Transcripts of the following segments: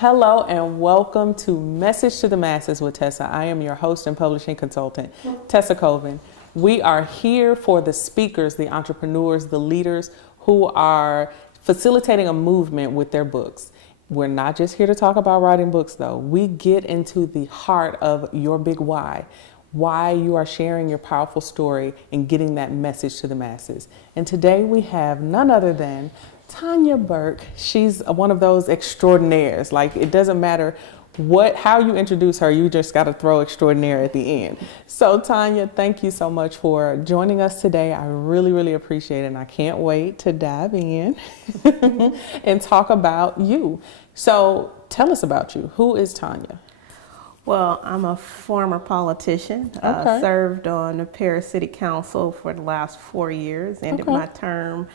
Hello and welcome to Message to the Masses with Tesa. I am your host and publishing consultant, Tesa Colvin. We are here for the speakers, the entrepreneurs, the leaders who are facilitating a movement with their books. We're not just here to talk about writing books though. We get into the heart of your big why you are sharing your powerful story and getting that message to the masses. And today we have none other than Tanya Burke. She's one of those extraordinaires. Like, it doesn't matter how you introduce her, you just got to throw extraordinaire at the end. So Tanya, thank you so much for joining us today. I really, really appreciate it. And I can't wait to dive in and talk about you. So tell us about you. Who is Tanya? Well, I'm a former politician. Served on the Paris City Council for the last 4 years. Ended my term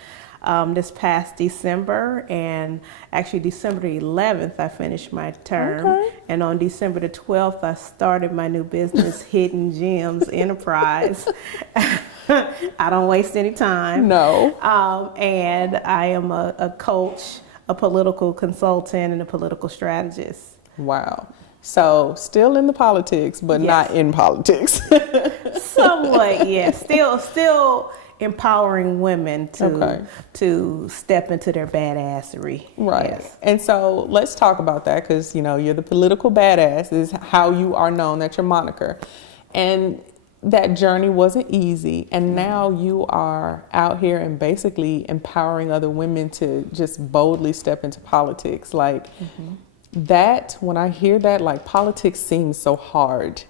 this past December, and actually December the 11th I finished my term, and on December the 12th I started my new business, Hidden Gems Enterprise. I don't waste any time. No. And I am a coach, a political consultant, and a political strategist. Wow. So still in the politics, but not in politics. Somewhat, yes. Still empowering women to step into their badassery. Right. Yes. And so let's talk about that, because you're the political badass is how you are known. That's your moniker. And that journey wasn't easy, and now you are out here and basically empowering other women to just boldly step into politics. Like that, when I hear that, like, politics seems so hard.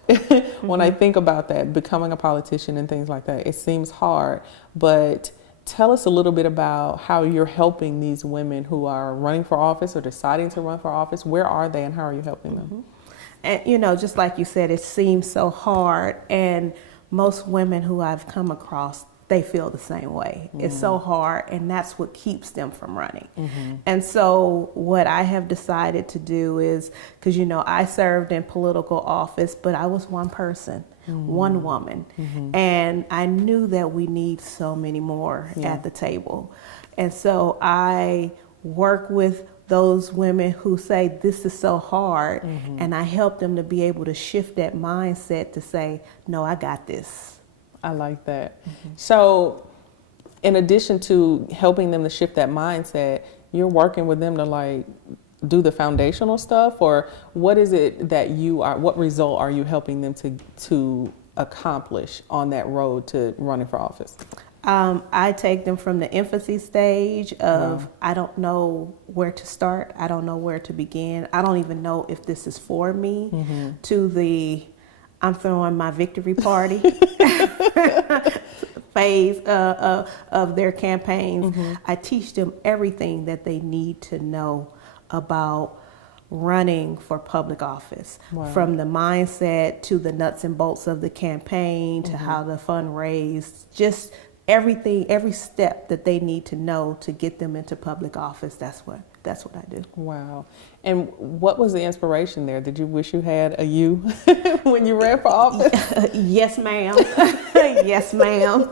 When I think about that, becoming a politician and things like that, it seems hard. But tell us a little bit about how you're helping these women who are running for office or deciding to run for office. Where are they and how are you helping them? And just like you said, it seems so hard, and most women who I've come across, they feel the same way. It's so hard, and that's what keeps them from running. And so what I have decided to do is, because I served in political office, but I was one person, one woman, and I knew that we need so many more at the table. And so I work with those women who say this is so hard, and I help them to be able to shift that mindset to say, no, I got this. I like that. So in addition to helping them to shift that mindset, you're working with them to like do the foundational stuff, or what is it that what result are you helping them to accomplish on that road to running for office? I take them from the infancy stage of I don't know where to start. I don't know where to begin. I don't even know if this is for me, to the I'm throwing my victory party phase of their campaigns. I teach them everything that they need to know about running for public office, from the mindset to the nuts and bolts of the campaign to how to fundraise, just everything, every step that they need to know to get them into public office. That's what I do. Wow. And what was the inspiration there? Did you wish you had a you when you ran for office? Yes, ma'am. Yes, ma'am.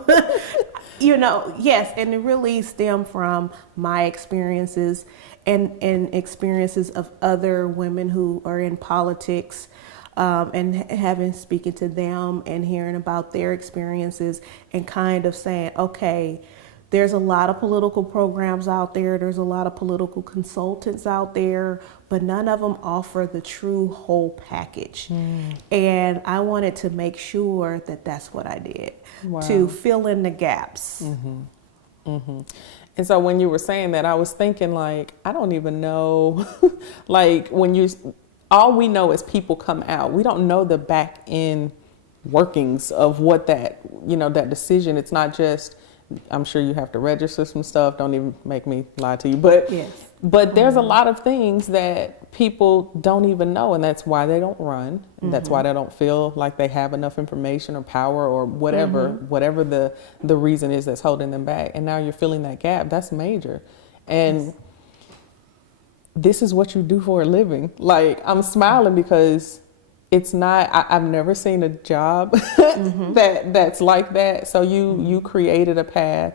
Yes, and it really stemmed from my experiences and experiences of other women who are in politics, and speaking to them and hearing about their experiences and kind of saying, okay, there's a lot of political programs out there. There's a lot of political consultants out there, but none of them offer the true whole package. And I wanted to make sure that that's what I did, to fill in the gaps. And so when you were saying that, I was thinking, like, I don't even know, like, all we know is people come out. We don't know the back end workings of what that decision. It's not just, I'm sure you have to register some stuff. Don't even make me lie to you. But there's a lot of things that people don't even know, and that's why they don't run. That's why they don't feel like they have enough information or power or whatever the reason is that's holding them back. And now you're filling that gap. That's major. And this is what you do for a living. Like, I'm smiling because it's not, I've never seen a job that's like that. So you created a path.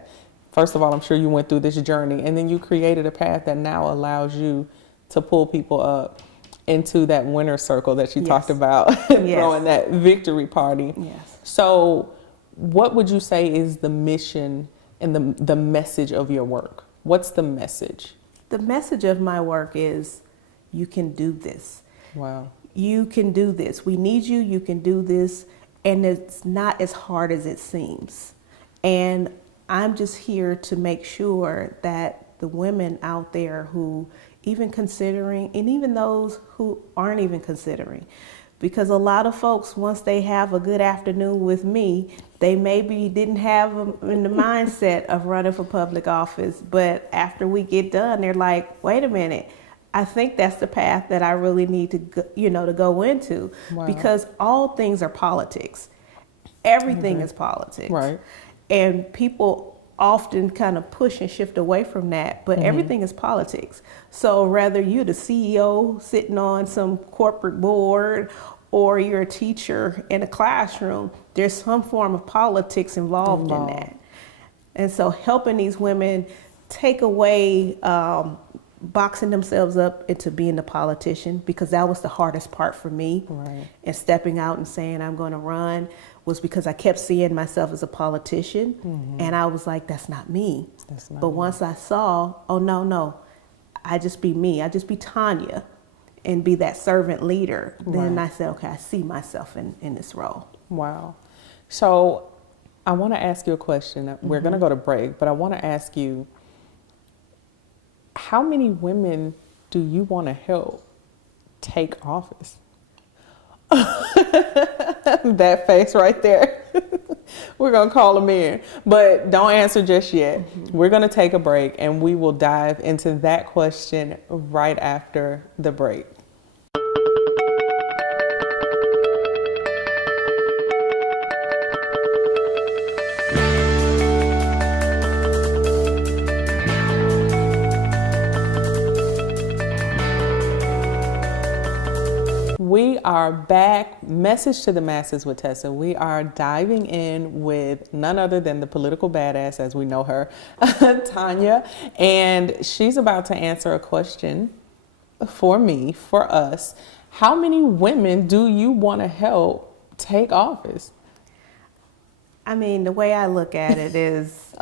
First of all, I'm sure you went through this journey, and then you created a path that now allows you to pull people up into that winner circle that you Yes. talked about, throwing that victory party. Yes. So what would you say is the mission and the message of your work? What's the message? The message of my work is you can do this. Wow. You can do this. We need you. You can do this. And it's not as hard as it seems. And I'm just here to make sure that the women out there who even considering, and even those who aren't even considering, because a lot of folks, once they have a good afternoon with me, they maybe didn't have them in the mindset of running for public office. But after we get done, they're like, wait a minute, I think that's the path that I really need to, to go into. Wow. Because all things are politics. Everything is politics. Right. And people often kind of push and shift away from that, but everything is politics. So whether you're the CEO sitting on some corporate board or you're a teacher in a classroom, there's some form of politics involved in that. And so helping these women take away boxing themselves up into being a politician, because that was the hardest part for me. Right. And stepping out and saying I'm going to run was because I kept seeing myself as a politician, and I was like, that's not me. That's not but me. once I saw, oh no, I just be me, I just be Tanya and be that servant leader, then I said, okay, I see myself in this role. Wow. So I want to ask you a question. We're going to go to break, but I want to ask you, how many women do you want to help take office? That face right there. We're going to call them in, but don't answer just yet. We're going to take a break and we will dive into that question right after the break. We are back. Message to the masses with Tesa. We are diving in with none other than the political badass, as we know her, Tanya, and she's about to answer a question for me, for us. How many women do you want to help take office? I mean, the way I look at it is,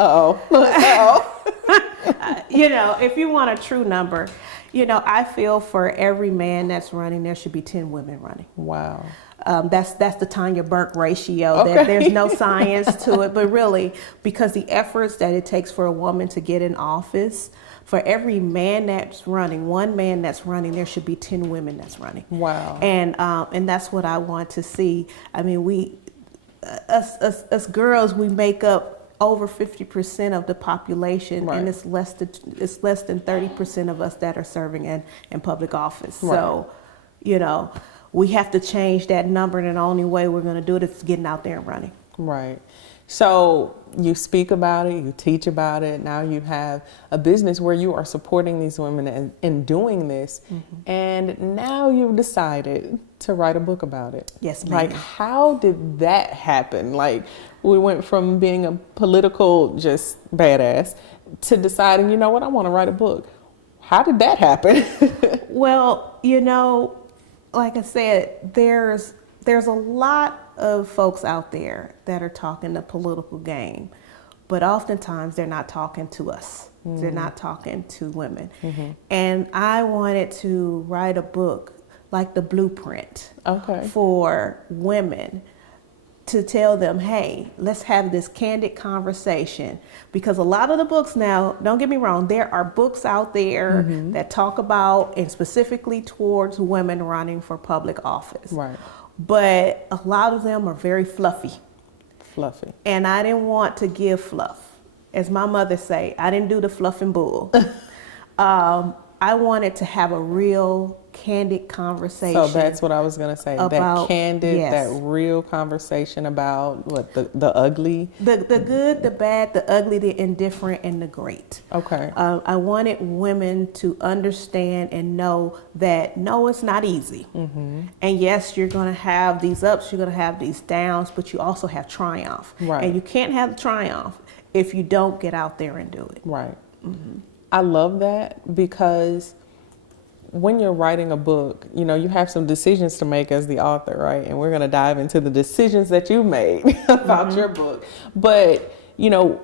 if you want a true number, I feel for every man that's running, there should be 10 women running. Wow. That's the Tanya Burke ratio. Okay. There's no science to it, but really, because the efforts that it takes for a woman to get in office, for every man that's running, one man that's running, there should be 10 women that's running. Wow. And that's what I want to see. I mean, us girls, we make up over 50% of the population, and it's less than 30% of us that are serving in public office. Right. So, we have to change that number, and the only way we're going to do it is getting out there and running. Right. So you speak about it, you teach about it. Now you have a business where you are supporting these women in doing this. And now you've decided to write a book about it. Yes, ma'am. Like, how did that happen? Like, we went from being a political just badass to deciding, you know what, I want to write a book. How did that happen? Well, like I said, there's a lot of folks out there that are talking the political game, but oftentimes they're not talking to us. They're not talking to women. And I wanted to write a book like the blueprint for women, to tell them, hey, let's have this candid conversation. Because a lot of the books now, don't get me wrong, there are books out there that talk about, and specifically towards women running for public office. Right. But a lot of them are very fluffy. Fluffy. And I didn't want to give fluff. As my mother say, I didn't do the fluff and bull. I wanted to have a real candid conversation. So that's what I was going to say. That candid, that real conversation about what the ugly. The good, the bad, the ugly, the indifferent, and the great. Okay. I wanted women to understand and know that no, it's not easy. And yes, you're going to have these ups, you're going to have these downs, but you also have triumph. Right. And you can't have the triumph if you don't get out there and do it. Right. I love that, because when you're writing a book, you know, you have some decisions to make as the author, right? And we're going to dive into the decisions that you made about your book. But, you know,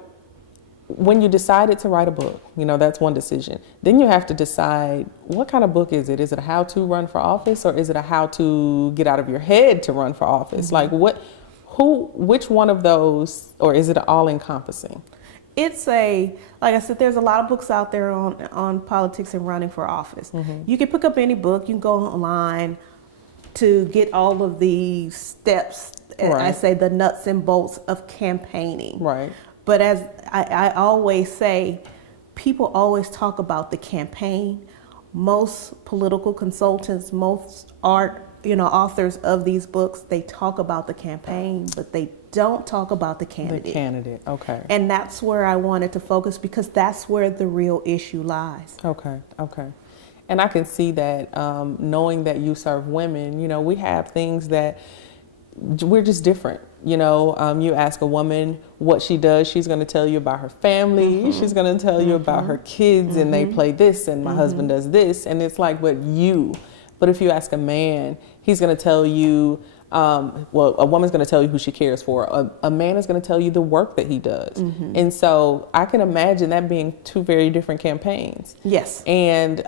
when you decided to write a book, you know, that's one decision. Then you have to decide, what kind of book is it? Is it a how to run for office, or is it a how to get out of your head to run for office? Like which one of those, or is it all encompassing? It's like I said, there's a lot of books out there on politics and running for office. You can pick up any book, you can go online to get all of the steps, I say the nuts and bolts of campaigning. Right. But as I always say, people always talk about the campaign. Most political consultants, most authors of these books, they talk about the campaign, but they don't talk about the candidate. The candidate, okay. And that's where I wanted to focus, because that's where the real issue lies. Okay. And I can see that, knowing that you serve women, you know, we have things that we're just different. You know, you ask a woman what she does, she's going to tell you about her family, she's going to tell you about her kids, and they play this, and my husband does this, and it's like, but if you ask a man, he's going to tell you, a woman's going to tell you who she cares for. A man is going to tell you the work that he does. And so I can imagine that being two very different campaigns. Yes. And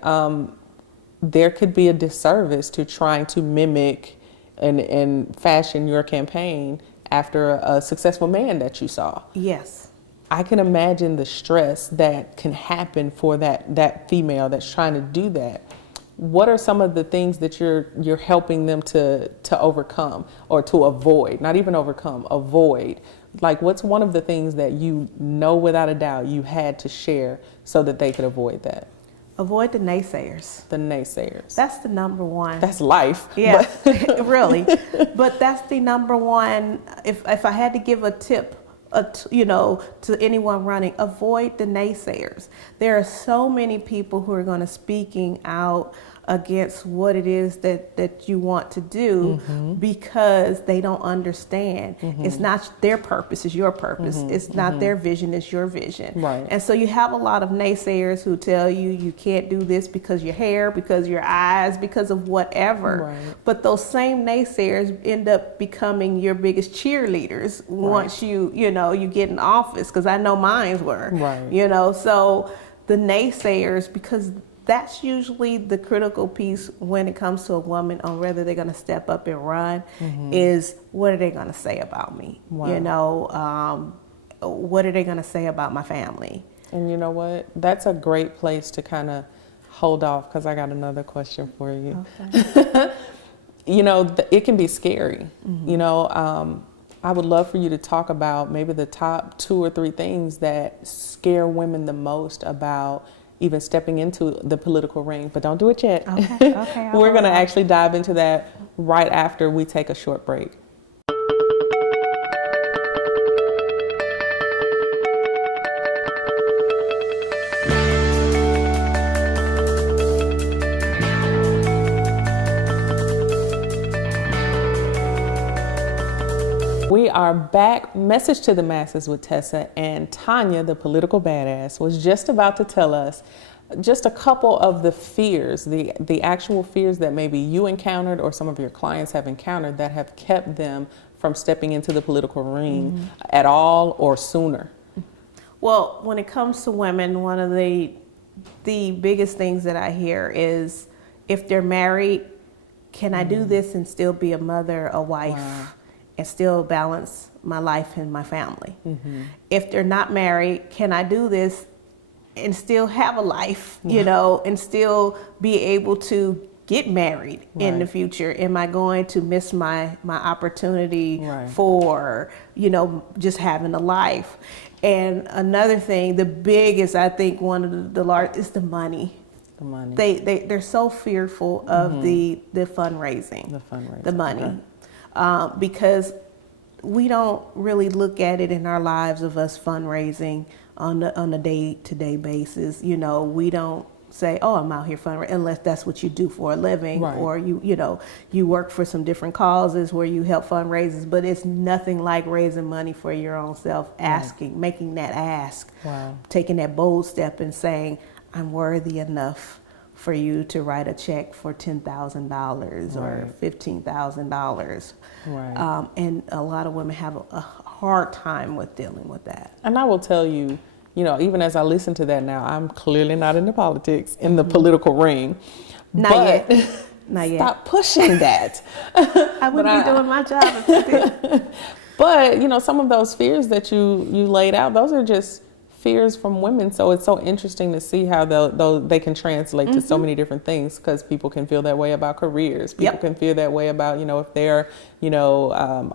there could be a disservice to trying to mimic and fashion your campaign after a successful man that you saw. Yes. I can imagine the stress that can happen for that female that's trying to do that. What are some of the things that you're helping them to overcome, or to avoid? Not even overcome, avoid. Like, what's one of the things that you know without a doubt you had to share so that they could avoid that? Avoid the naysayers. The naysayers. That's the number one. That's life. Yeah, really. But that's the number one. If I had to give a tip, to anyone running, avoid the naysayers. There are so many people who are going to speaking out against what it is that you want to do, because they don't understand. It's not their purpose, it's your purpose. It's not their vision, it's your vision. Right. And so you have a lot of naysayers who tell you you can't do this because your hair, because your eyes, because of whatever. Right. But those same naysayers end up becoming your biggest cheerleaders once you get in office, because I know mine were. Right. So the naysayers, because that's usually the critical piece when it comes to a woman on whether they're going to step up and run, is what are they going to say about me? Wow. What are they going to say about my family? And you know what? That's a great place to kind of hold off, because I got another question for you. Okay. It can be scary. I would love for you to talk about maybe the top 2 or 3 things that scare women the most about even stepping into the political ring, but don't do it yet. Okay. We're going to actually dive into that right after we take a short break. We are back. Message to the Masses with Tesa, and Tanya, the political badass, was just about to tell us just a couple of the fears, the actual fears that maybe you encountered or some of your clients have encountered that have kept them from stepping into the political ring at all or sooner. Well, when it comes to women, one of the biggest things that I hear is, if they're married, can I do this and still be a mother, a wife? Wow. And still balance my life and my family? If they're not married, can I do this and still have a life, and still be able to get married in the future? Am I going to miss my opportunity for, just having a life? And another thing, the biggest, I think one of the largest, is the money. The money. They're so fearful of the fundraising. The money. Okay. Because we don't really look at it in our lives of us fundraising on a day-to-day basis. We don't say, oh, I'm out here fundraising, unless that's what you do for a living, or you work for some different causes where you help fundraisers. But it's nothing like raising money for your own self, making that ask, taking that bold step and saying, I'm worthy enough for you to write a check for $10,000 or Right. $15,000. Right. And a lot of women have a hard time with dealing with that. And I will tell you, even as I listen to that now, I'm clearly not into politics, in the political ring. Not but yet. Not yet. Stop pushing that. I wouldn't be doing my job if I did. But, some of those fears that you laid out, those are just fears from women. So it's so interesting to see how they can translate to so many different things, because people can feel that way about careers. People can feel that way about, if they're,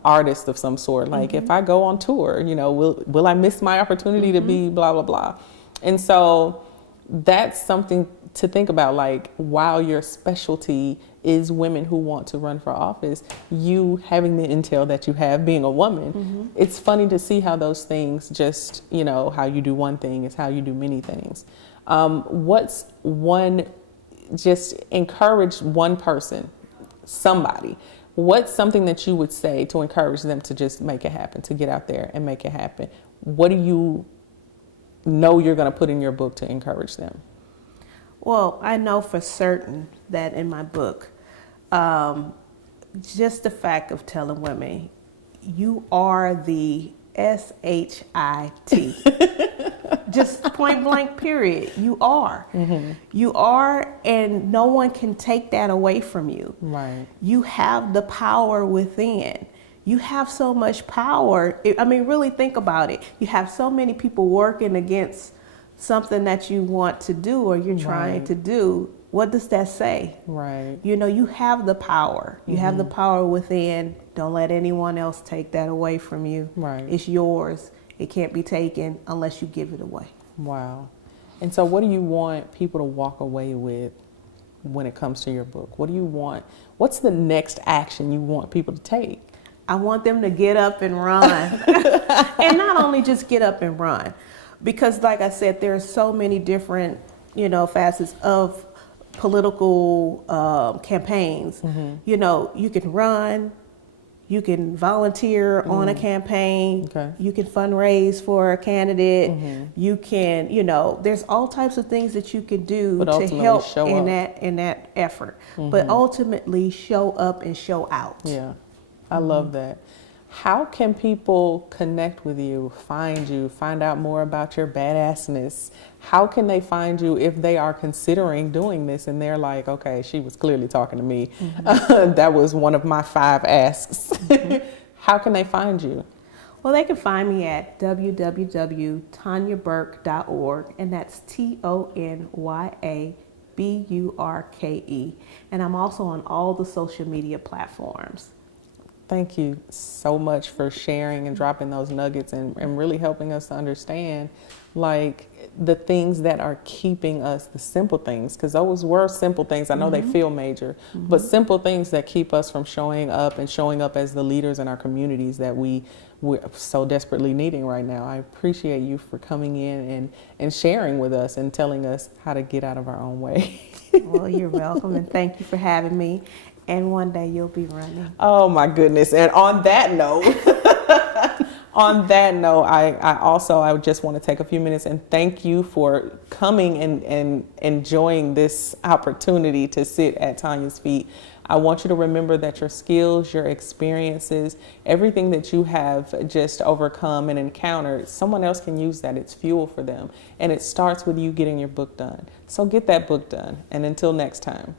artists of some sort. Like, if I go on tour, will I miss my opportunity to be blah, blah, blah. And so that's something to think about. Like, while your specialty is women who want to run for office, you having the intel that you have being a woman, it's funny to see how those things just, how you do one thing is how you do many things. What's one, just encourage one person, somebody, what's something that you would say to encourage them to just make it happen, to get out there and make it happen? What do you know you're going to put in your book to encourage them? Well, I know for certain that in my book, just the fact of telling women, you are the SHIT. Just point blank, period. You are. You are, and no one can take that away from you. Right. You have the power within. You have so much power. I mean, really think about it. You have so many people working against something that you want to do or you're trying to do. What does that say? Right. You have the power. You have the power within. Don't let anyone else take that away from you. Right. It's yours. It can't be taken unless you give it away. Wow. And so what do you want people to walk away with when it comes to your book? What do you want? What's the next action you want people to take? I want them to get up and run. And not only just get up and run, because like I said, there are so many different, facets of political campaigns. You can run, you can volunteer on a campaign, you can fundraise for a candidate, you can, there's all types of things that you can do to help in that effort. But ultimately show up and show out. Yeah, I love that. How can people connect with you, find out more about your badassness? How can they find you if they are considering doing this and they're like, okay, she was clearly talking to me. That was one of my 5 asks. How can they find you? Well, they can find me at www.tonyaburke.org, and that's TONYABURKE. And I'm also on all the social media platforms. Thank you so much for sharing and dropping those nuggets and really helping us to understand, like, the things that are keeping us, the simple things, because those were simple things. I know they feel major, but simple things that keep us from showing up as the leaders in our communities that we're so desperately needing right now. I appreciate you for coming in and sharing with us and telling us how to get out of our own way. Well, you're welcome, and thank you for having me. And one day you'll be running. Oh my goodness. And on that note, I just want to take a few minutes and thank you for coming and enjoying this opportunity to sit at Tanya's feet. I want you to remember that your skills, your experiences, everything that you have just overcome and encountered, someone else can use that. It's fuel for them. And it starts with you getting your book done. So get that book done. And until next time.